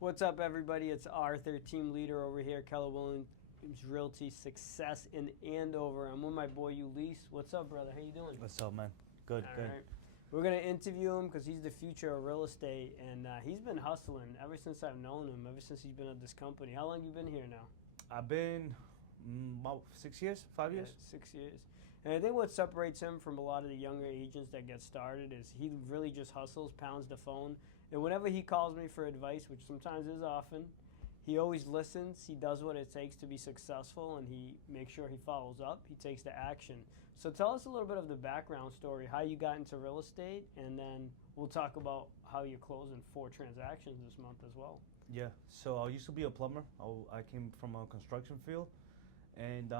What's up, everybody? It's Arthur, team leader over here, Keller Williams Realty Success in Andover. I'm with my boy Eulice. What's up, brother? How you doing? What's up, man? Good, All good. right. We're going to interview him because he's the future of real estate, and he's been hustling ever since I've known him, ever since he's been at this company. How long you been here now? I've been about 6 years, 5 years. 6 years. And I think what separates him from a lot of the younger agents that get started is he really just hustles, pounds the phone. And whenever he calls me for advice, which sometimes is often, he always listens. He does what it takes to be successful, and he makes sure he follows up. He takes the action. So tell us a little bit of the background story, how you got into real estate, and then we'll talk about how you're closing 4 transactions this month as well. Yeah, so I used to be a plumber. I came from a construction field and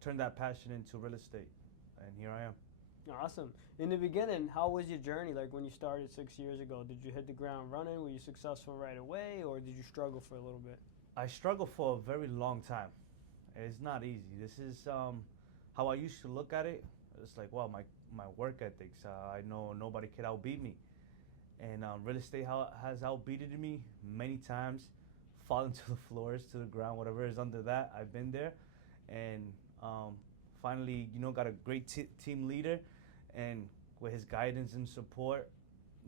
turned that passion into real estate, and here I am. Awesome. In the beginning, how was your journey? Like when you started 6 years ago, did you hit the ground running? Were you successful right away, or did you struggle for a little bit? I struggled for a very long time. It's not easy. This is how I used to look at it. It's like, wow, my work ethics. I know nobody can outbeat me. And real estate has outbeaten me many times, fallen to the floors, to the ground, whatever is under that. I've been there. And finally, got a great team leader, and with his guidance and support,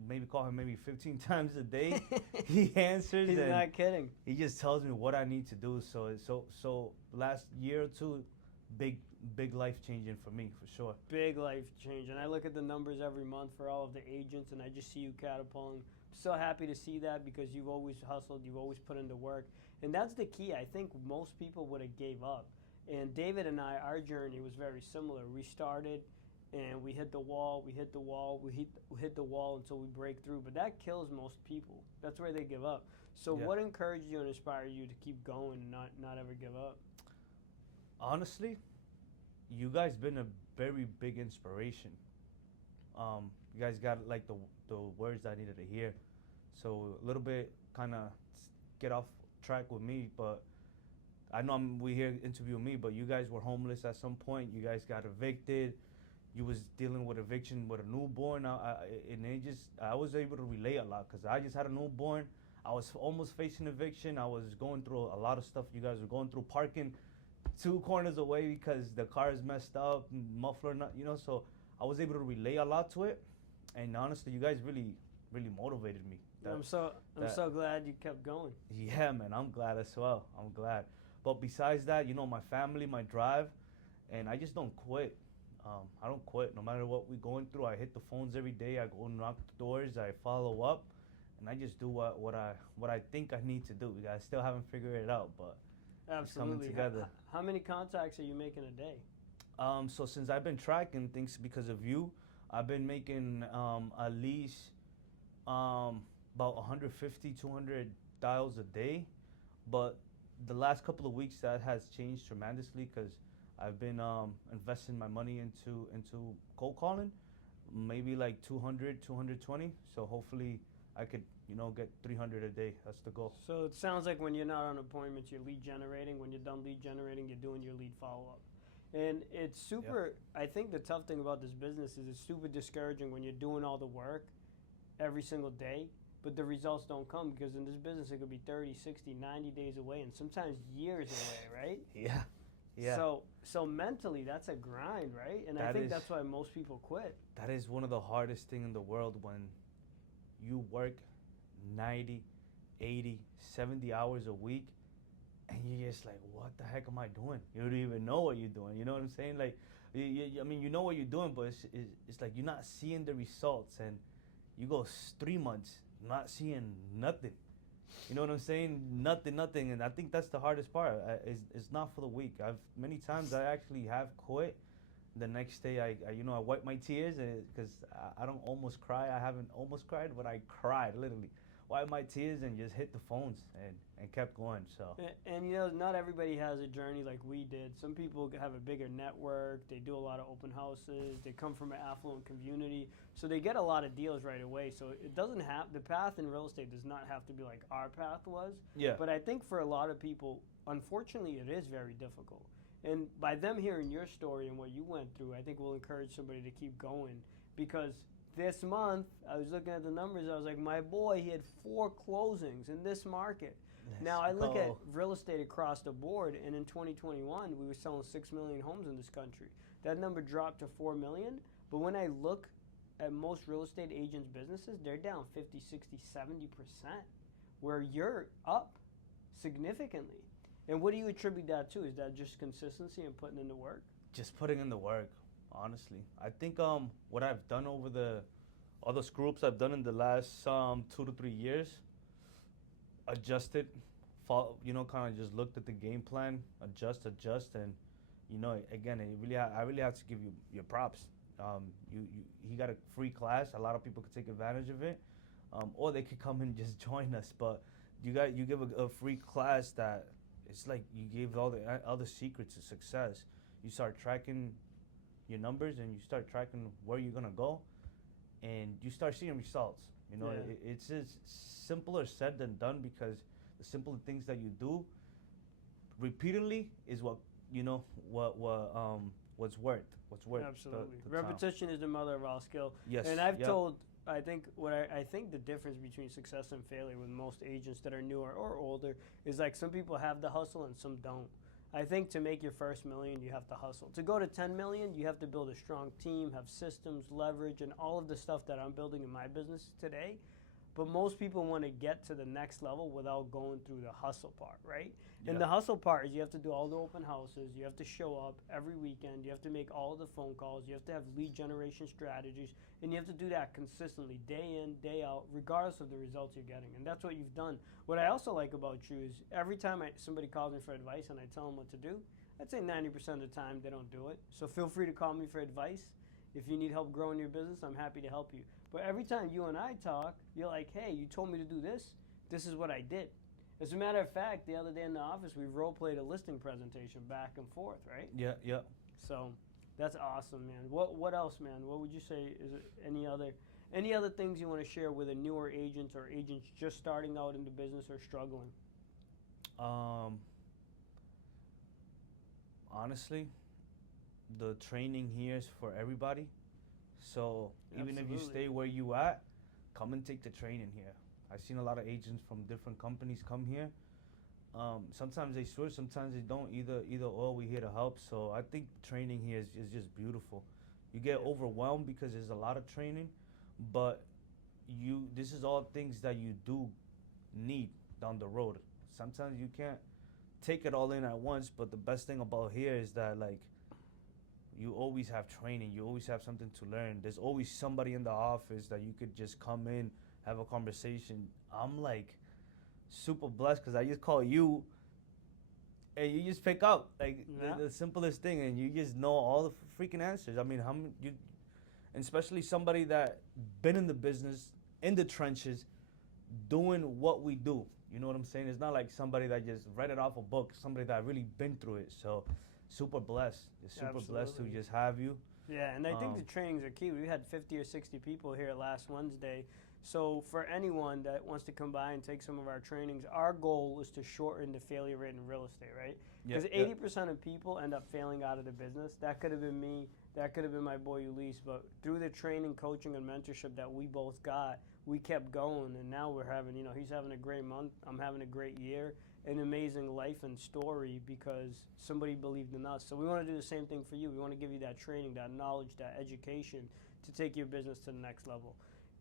maybe call him maybe 15 times a day, he answers. He's and not kidding. He just tells me what I need to do. So last year or two, big life changing for me, for sure. Big life change. And I look at the numbers every month for all of the agents, and I just see you catapulting. I'm so happy to see that because you've always hustled, you've always put into work. And that's the key. I think most people would have gave up. And David and I, our journey was very similar. We started and we hit the wall, we hit the wall, we hit the wall until we break through. But that kills most people. That's where they give up. So Yeah. what encouraged you and inspired you to keep going and not ever give up? Honestly, you guys been a very big inspiration. You guys got like the words I needed to hear. So a little bit kind of get off track with me, but I know we here interviewing me, but you guys were homeless at some point. You guys got evicted. You was dealing with eviction with a newborn. I was able to relate a lot because I just had a newborn. I was almost facing eviction. I was going through a lot of stuff you guys were going through, parking 2 corners away because the car is messed up, muffler, so I was able to relate a lot to it. And honestly, you guys really motivated me. I'm so glad you kept going. Yeah, man, I'm glad as well. I'm glad. But besides that, my family, my drive, and I just don't quit. I don't quit. No matter what we're going through, I hit the phones every day. I go knock the doors. I follow up, and I just do what I think I need to do. I still haven't figured it out, but Absolutely. it's coming together. How many contacts are you making a day? So since I've been tracking things because of you, I've been making at least about 150, 200 dials a day, but the last couple of weeks that has changed tremendously because I've been investing my money into cold calling, maybe like 200, 220. So hopefully I could, get 300 a day. That's the goal. So it sounds like when you're not on appointments, you're lead generating. When you're done lead generating, you're doing your lead follow-up. And it's super, I think the tough thing about this business is it's super discouraging when you're doing all the work every single day, but the results don't come because in this business it could be 30, 60, 90 days away and sometimes years away, right? Yeah. Yeah. So mentally that's a grind, right? And I think that's why most people quit. That is one of the hardest things in the world when you work 90, 80, 70 hours a week and you're just like, what the heck am I doing? You don't even know what you're doing. You know what I'm saying? Like, I mean, you know what you're doing, but it's like you're not seeing the results, and you go 3 months not seeing nothing. You know what I'm saying? Nothing. And I think that's the hardest part. It's not for the weak. Many times I actually have quit. The next day I wipe my tears because I don't almost cry. I haven't almost cried, but I cried literally. Wiped my tears and just hit the phones and kept going. So and not everybody has a journey like we did. Some people have a bigger network. They do a lot of open houses. They come from an affluent community, so they get a lot of deals right away. So it doesn't have the path in real estate does not have to be like our path was. Yeah. But I think for a lot of people, unfortunately, it is very difficult. And by them hearing your story and what you went through, I think will encourage somebody to keep going because this month, I was looking at the numbers. I was like, my boy, he had 4 closings in this market. Now, I look at real estate across the board, and in 2021, we were selling 6 million homes in this country. That number dropped to 4 million. But when I look at most real estate agents' businesses, they're down 50, 60, 70%, where you're up significantly. And what do you attribute that to? Is that just consistency and putting in the work? Just putting in the work, honestly. I think what I've done over all those groups I've done in the last 2 to 3 years, adjusted, kind of just looked at the game plan, adjust, and again, I really have to give you your props. He got a free class. A lot of people could take advantage of it, or they could come and just join us. But you give a free class that it's like you gave all the secrets to success. You start tracking your numbers and you start tracking where you're gonna go, and you start seeing results. It's just simpler said than done, because the simple things that you do repeatedly is what's worth. Absolutely. Repetition is the mother of all skill. Yes. And I've told, I think the difference between success and failure with most agents that are newer or older is like some people have the hustle and some don't. I think to make your first million, you have to hustle. To go to 10 million, you have to build a strong team, have systems, leverage, and all of the stuff that I'm building in my business today. But most people want to get to the next level without going through the hustle part, right? Yeah. And the hustle part is you have to do all the open houses, you have to show up every weekend, you have to make all the phone calls, you have to have lead generation strategies, and you have to do that consistently, day in, day out, regardless of the results you're getting. And that's what you've done. What I also like about you is every time somebody calls me for advice and I tell them what to do, I'd say 90% of the time they don't do it. So feel free to call me for advice. If you need help growing your business, I'm happy to help you. But every time you and I talk, you're like, hey, you told me to do this. This is what I did. As a matter of fact, the other day in the office, we role-played a listing presentation back and forth, right? Yeah. So that's awesome, man. What else, man? What would you say? Is it any other things you want to share with a newer agent or agents just starting out in the business or struggling? Honestly, the training here is for everybody. So even if you stay where you at, come and take the training here. I've seen a lot of agents from different companies come here. Sometimes they switch, sometimes they don't. Either or, we here to help. So I think training here is just beautiful. You get overwhelmed because there's a lot of training, but this is all things that you do need down the road. Sometimes you can't take it all in at once, but the best thing about here is that you always have training. You always have something to learn. There's always somebody in the office that you could just come in, have a conversation. I'm super blessed because I just call you and you just pick up the simplest thing, and you just know all the freaking answers. I mean, and especially somebody that been in the business, in the trenches, doing what we do. You know what I'm saying? It's not like somebody that just read it off a book. Somebody that really been through it. So super blessed. Just super blessed to just have you. Yeah, and I think the trainings are key. We had 50 or 60 people here last Wednesday. So for anyone that wants to come by and take some of our trainings, our goal is to shorten the failure rate in real estate, right? Because 80% of people end up failing out of the business. That could have been me. That could have been my boy Eulice. But through the training, coaching, and mentorship that we both got, we kept going. And now we're having, he's having a great month. I'm having a great year. An amazing life and story because somebody believed in us. So we want to do the same thing for you. We want to give you that training, that knowledge, that education to take your business to the next level.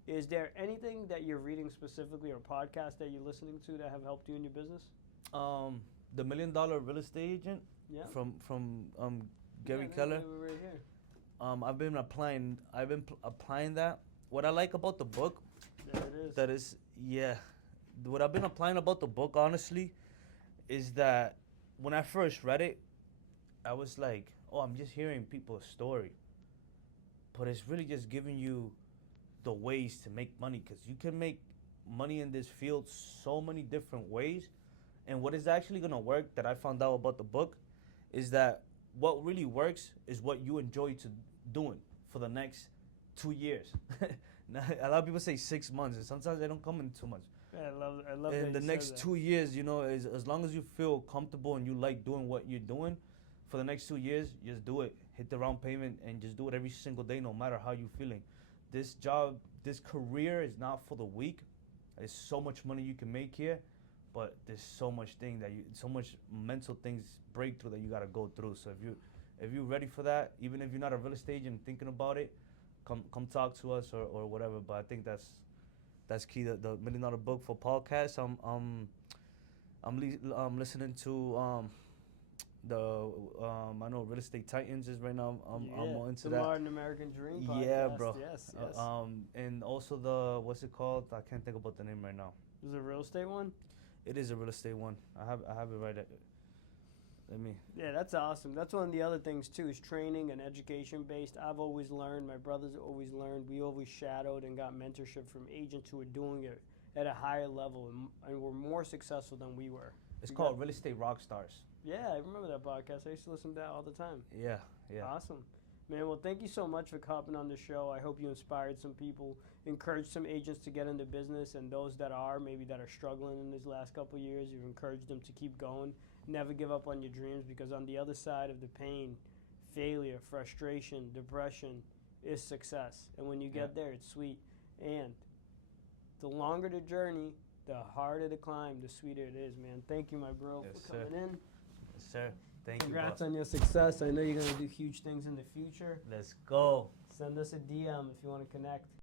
Is there anything that you're reading specifically or podcasts that you're listening to that have helped you in your business? The $1 Million Real Estate Agent from Gary Keller. Right here. I've been applying that. What I like about the book, there it is. What I've been applying about the book, honestly, is that when I first read it, I was like, oh, I'm just hearing people's story. But it's really just giving you the ways to make money, because you can make money in this field so many different ways. And what is actually going to work that I found out about the book is that what really works is what you enjoy doing for the next 2 years. Now, a lot of people say 6 months, and sometimes they don't come in 2 months. Yeah, I love in the next 2 years, as long as you feel comfortable and you like doing what you're doing, for the next 2 years, just do it. Hit the round payment and just do it every single day, no matter how you're feeling. this job, this career is not for the weak. There's so much money you can make here, but there's so much so much mental things breakthrough that you gotta go through. So if you're ready for that, even if you're not a real estate agent thinking about it, come talk to us or whatever. But I think that's key. The $1 Million Book for podcast. I'm listening to I know Real Estate Titans is right now. I'm into the that. Modern American Dream podcast. Yeah, bro. Yes. And also the what's it called? I can't think about the name right now. Is it a real estate one? It is a real estate one. I have it right at. Let me. Yeah, that's awesome. That's one of the other things too, is training and education based. I've always learned. My brothers always learned. We always shadowed and got mentorship from agents who were doing it at a higher level and were more successful than we were. It's called Real Estate Rock Stars. Yeah, I remember that podcast. I used to listen to that all the time. Yeah. Awesome. Man, well, thank you so much for hopping on the show. I hope you inspired some people, encouraged some agents to get into business, and those that are struggling in these last couple of years, you've encouraged them to keep going. Never give up on your dreams, because on the other side of the pain, failure, frustration, depression is success. And when you get there, it's sweet. And the longer the journey, the harder the climb, the sweeter it is, man. Thank you, my bro, for coming in. Yes, sir. Thank you. Congrats on your success. I know you're going to do huge things in the future. Let's go. Send us a DM if you want to connect.